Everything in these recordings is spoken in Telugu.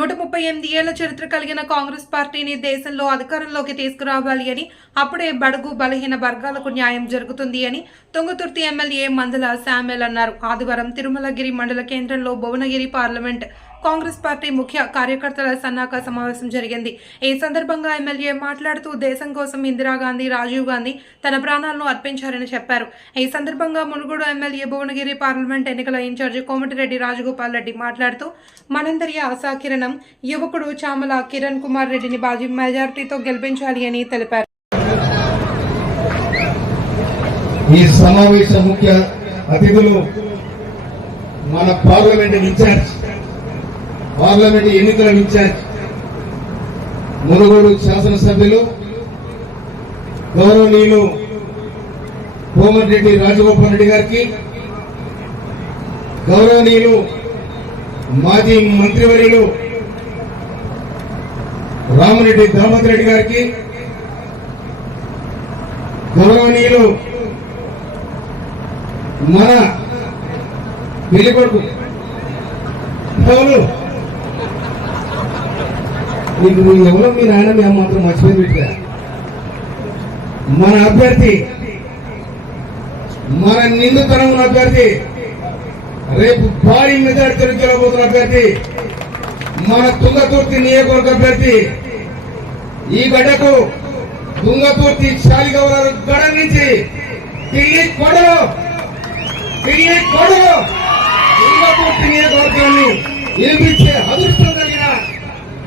నూట ముప్పై ఎనిమిది ఏళ్ళ చరిత్ర కలిగిన కాంగ్రెస్ పార్టీని దేశంలో అధికారంలోకి తీసుకురావాలి అని అప్పుడే బడుగు బలహీన వర్గాలకు న్యాయం జరుగుతుంది అని తుంగతుర్తి ఎమ్మెల్యే మందల శామ్యుల్ అన్నారు. ఆదివారం తిరుమలగిరి మండల కేంద్రంలో భువనగిరి పార్లమెంట్ కాంగ్రెస్ పార్టీ ముఖ్య కార్యకర్తల సన్నాహక సమావేశం జరిగింది. ఈ సందర్భంగా ఎమ్మెల్యే మాట్లాడుతూ దేశం కోసం ఇందిరాగాంధీ రాజీవ్ గాంధీ తన ప్రాణాలను అర్పించారని చెప్పారు. ఈ సందర్భంగా మునుగోడు ఎమ్మెల్యే భువనగిరి పార్లమెంట్ ఎన్నికల ఇన్ఛార్జి కోమటిరెడ్డి రాజగోపాల్ రెడ్డి మాట్లాడుతూ మనందరి ఆశాకిరణం యువకుడు చామల కిరణ్ కుమార్ రెడ్డిని బాజీ మెజార్టీతో గెలిపించాలి అని తెలిపారు. ఈ సమావేశ ముఖ్య అతిథులు మన పార్లమెంట్ ఇన్ఛార్జ్ పార్లమెంట్ ఎన్నికల ఇన్ఛార్జ్ మునుగోడు శాసనసభ్యులు గౌరవనీయులు కోమటిరెడ్డి రాజగోపాల్ రెడ్డి గారికి గౌరవనీయులు మాజీ మంత్రివర్యులు రామరెడ్డి దామోదర్ రెడ్డి గారికి గౌరవనీయులు మన పెళ్ళి కొడుకు నీకు నువ్వు ఎవరో మీ నాయన మేము మాత్రం మర్చిపోయి పెట్టా. మన అభ్యర్థి మన నిండుతనం అభ్యర్థి రేపు భారీ మెజార్టీ గెలవబోతున్న అభ్యర్థి మన తుంగతుర్తి నియోజకవర్గ అభ్యర్థి ఈ గడ్డకు తుంగతుర్తి శాలిగౌర గడ నుంచి తిరిగి కొడలో తిరిగి కొడలో తుంగతుర్తి నియోజకవర్గాన్ని నిర్మించే అదృష్టం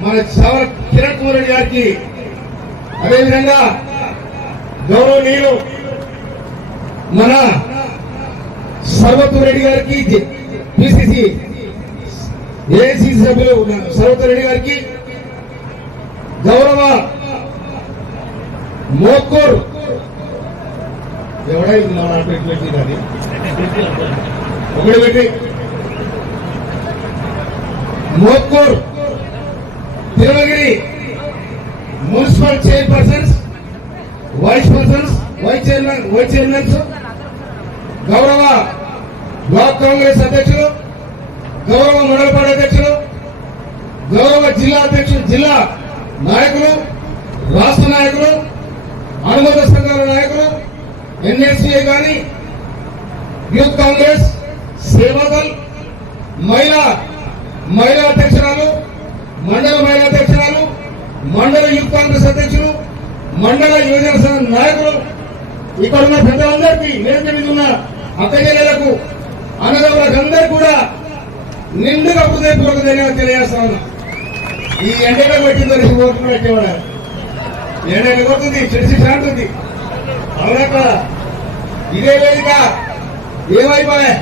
మన సవర కిరణ్ కుమార్ రెడ్డి గారికి అదేవిధంగా గౌరవనీయులు మన సర్వతు రెడ్డి గారికి పిసిసి ఏఐసిసి సభ్యులు సర్వతు రెడ్డి గారికి గౌరవ మోక్కూర్ ఎవడా మన పెట్టి ఒకటి పెట్టి. Mokkur Devagiri municipal chairpersons vice persons vice chairman vice chairmans గౌరవ బ్లాక్ కాంగ్రెస్ అధ్యక్షులు గౌరవ మండలపాడు అధ్యక్షులు గౌరవ జిల్లా అధ్యక్షులు జిల్లా నాయకులు రాష్ట్ర నాయకులు అనుమత సంఘాల నాయకులు ఎన్ఎస్సీఏ కానీ యూత్ కాంగ్రెస్ సేవాదల్ మహిళా మహిళా అధ్యక్షురాలు మండల మహిళా అధ్యక్షురాలు మండల యూత్ కాంగ్రెస్ అధ్యక్షులు మండల యువజన సంఘ నాయకులు ఇక్కడ ఉన్న పెద్దలందరికీ వేదిక మీద ఉన్న అక్కజనులకు అన్నదమ్ములకు కూడా నిండుగా హృదయపూర్వక ధన్యవాదాలు తెలియజేస్తా ఉన్నా. ఈ ఎండగా పెట్టిందో రేపు ఓట్లు పెట్టేవాడు ఎండ కొడుతుంది? చర్చి శాంతుంది అవునా ఇదే వేదిక ఏమైపోయా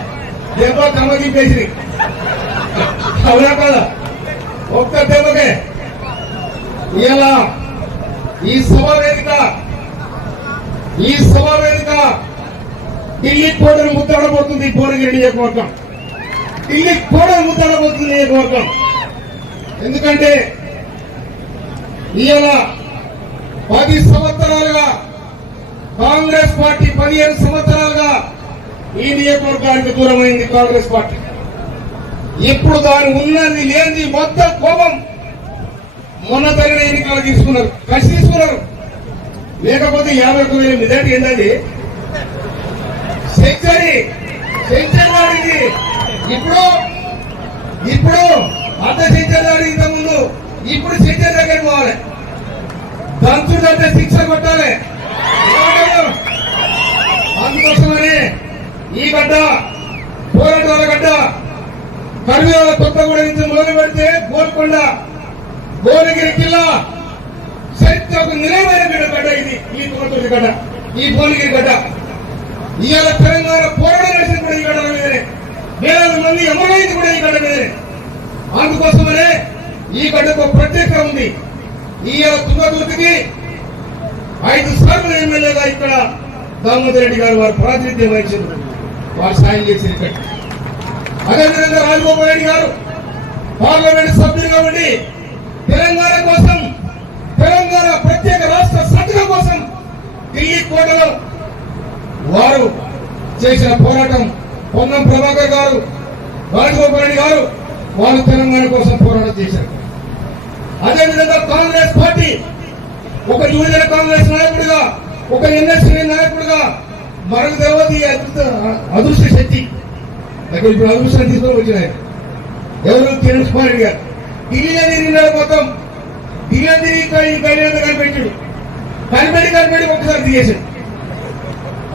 దెబ్బ కమ్మ దింపేసి అవునా కదా ఒక్క దెబ్బకే. ఇలా ఈ సభ ఈ సభ ఢిల్లీ కోడలు ముద్దాడబోతుంది ఈ భువనగిరి నియోజకవర్గం. ఢిల్లీ కోడలు ముద్దాడబోతుంది నియోజకవర్గం. ఎందుకంటే ఇవాళ పది సంవత్సరాలుగా కాంగ్రెస్ పార్టీ పదిహేను సంవత్సరాలుగా ఈ నియోజకవర్గానికి దూరమైంది కాంగ్రెస్ పార్టీ. ఇప్పుడు దాని ఉన్నది లేనిది మొత్తం కోపం. మొన్న తగిన ఎన్నికలు తీసుకున్నారు కసి తీసుకున్నారు లేకపోతే యాభై ఒక్క వేలు మెజార్టీ ఏంటది? సెంచరీ. సెంచరీ వాడింది ఇప్పుడు ఇప్పుడు అర్ధ సెంచరీ వాడి ఇంత ముందు ఇప్పుడు సెంచరీ దగ్గరికి పోవాలి. దంచుడంటే శిక్ష కొట్టాలి. అందుకోసమని ఈ గడ్డ పోరాటాల గడ్డ. కర్మీల కొత్తగూడ నుంచి మొదలు పెడితే గోల్కొండ భువనగిరి జిల్లా చరిత్రకు నిలవైన గడ్డ గడ్డ ఇది. ఈ తోటూరి గడ్డ ఈ భువనగిరి గడ్డ. ఇవాళ తెలంగాణ పోరాటం చేసిన కూడా ఈ గడ్డ మీదనే. వేల మంది అమరైంది కూడా ఈ గడ్డ మీదనే. అందుకోసమనే ఈ గడ్డకు ప్రత్యేకత ఉంది. ఇవాళ తుంగతుర్తికి ఐదు సార్లు ఎమ్మెల్యేగా ఇక్కడ దామోదర్ రెడ్డి గారు వారు ప్రాతినిధ్యం వహించారు. వారు సాయం చేసిన ఇక్కడ. అదేవిధంగా రాజగోపాల్ రెడ్డి గారు పార్లమెంట్ సభ్యులుగా ఉండి తెలంగాణ కోసం తెలంగాణ ప్రత్యేక రాష్ట్ర సాధన కోసం ఢిల్లీ కోటలో వారు చేసిన పోరాటం. పొన్నం ప్రభాకర్ గారు రాజగోపాల్ గారు వారు తెలంగాణ కోసం పోరాటం చేశారు. అదేవిధంగా కాంగ్రెస్ పార్టీ ఒక యువజన కాంగ్రెస్ నాయకుడిగా ఒక ఎన్ఎస్సీ నాయకుడిగా మనకు తెలియదు ఈ అదృష్ట అదృష్ట శక్తి. ఇప్పుడు అదృష్టం తీసుకొని వచ్చినాయి. ఎవరు? కిరణ్ కుమార్ రెడ్డి గారు. ఢిల్లీలో తిరిగినాడు మొత్తం ఢిల్లీలో తిరిగి కనిపెట్టాడు. కనిపెట్టి కనిపెట్టి ఒక్కసారి తీసేసాడు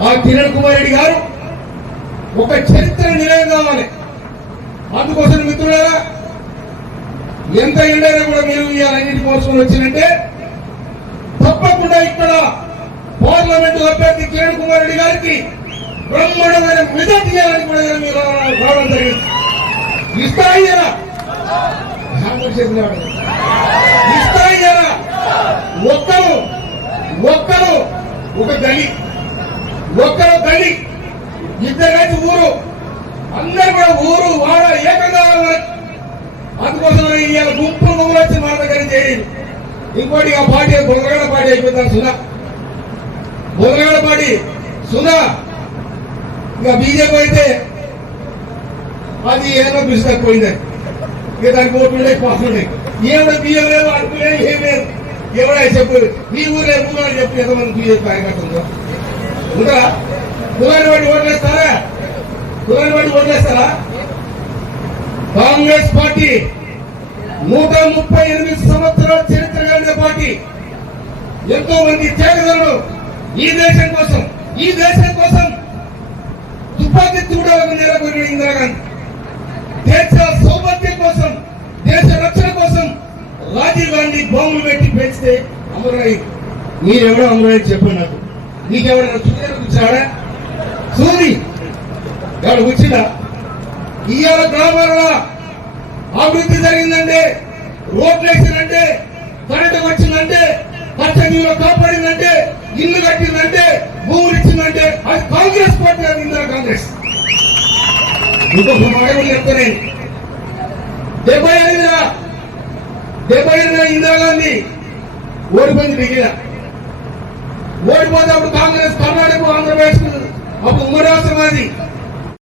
ఆ కిరణ్ కుమార్ రెడ్డి గారు ఒక చరిత్ర నిలయం కావాలి. అందుకోసం మిత్రులారా ఎంత ఎండైనా కూడా మీరు ఇవన్నిటి కోసం వచ్చినంటే తప్పకుండా ఇక్కడ పార్లమెంట్ అభ్యర్థి కిరణ్ కుమార్ రెడ్డి గారికి బ్రహ్మాండమైన మెజార్టీ ఇవ్వాలని కూడా మీరు రావడం జరిగింది. ఇస్తాయి జరా ఇస్తాయి జరా ఒక్కరు ఒక్కరు ఒక గలి ఒక్కరు గలి ఇద్దరు ఊరు అందరు కూడా ఊరు వాడ ఏకంగా అందుకోసం ఇవాళ గుంపులు గుంపులు వచ్చి మన దగ్గర చేయాలి ఇంకోటి ఆ పార్టీ బురగడ పార్టీ అయిపోతారు సుధా బురగడ పార్టీ సుధా ఇంకా బీజేపీ అయితే అది ఏదో పిసుకపోయింది ఇక దానికి ఓట్లు ఉండే పాసులు ఉన్నాయి ఏమైనా బియ్యం లేవు అడుగు లేవు ఏం లేదు. ఎవడా చెప్పు నీ ఊరే ఊరు చెప్పు ఎంతమంది బీజేపీ కార్యకర్త ఉందో. ఉందా? కులాన్ని బట్టి ఓట్లేస్తారా కులాన్ని బట్టి ఓట్లేస్తారా కాంగ్రెస్ పార్టీ నూట ముప్పై ఎనిమిది సంవత్సరాల చరిత్ర కలిగిన పార్టీ. ఎంతో మంది త్యాగదారులు ఈ దేశం కోసం ఈ దేశం కోసం తుపాకీ చూడాలని ఇందిరాగాంధీ. దేశ సౌభాగ్యం కోసం దేశ రక్షణ కోసం రాజీవ్ గాంధీ బొమ్మలు పెట్టి పెంచితే అమరాయి మీరెవడో అమరాయి చెప్పండి నాకు. నీకెవడన్నా చూడ కూర్చాడా సూది ఎవడు కూర్చుందా ఇవాళ గ్రామాలలో అభివృద్ధి జరిగిందంటే రోడ్లు వేసిందంటే కరెంటు వచ్చిందంటే పచ్చనీళ్ళు కాపాడిందంటే ఇల్లు కట్టిందంటే భూములు ఇచ్చిందంటే అది కాంగ్రెస్ పార్టీ అది ఇందిరా కాంగ్రెస్. ఇంకొక మాట కూడా చెప్తాను డెబ్బై ఎనిమిదిన డెబ్బై ఎనిమిది ఇందిరాగాంధీ ఓడిపోయింది దిగిన ఓడిపోతే అప్పుడు కాంగ్రెస్ కర్ణాటక ఆంధ్రప్రదేశ్ అప్పుడు ఉమ్మడి రాష్ట్రం అది.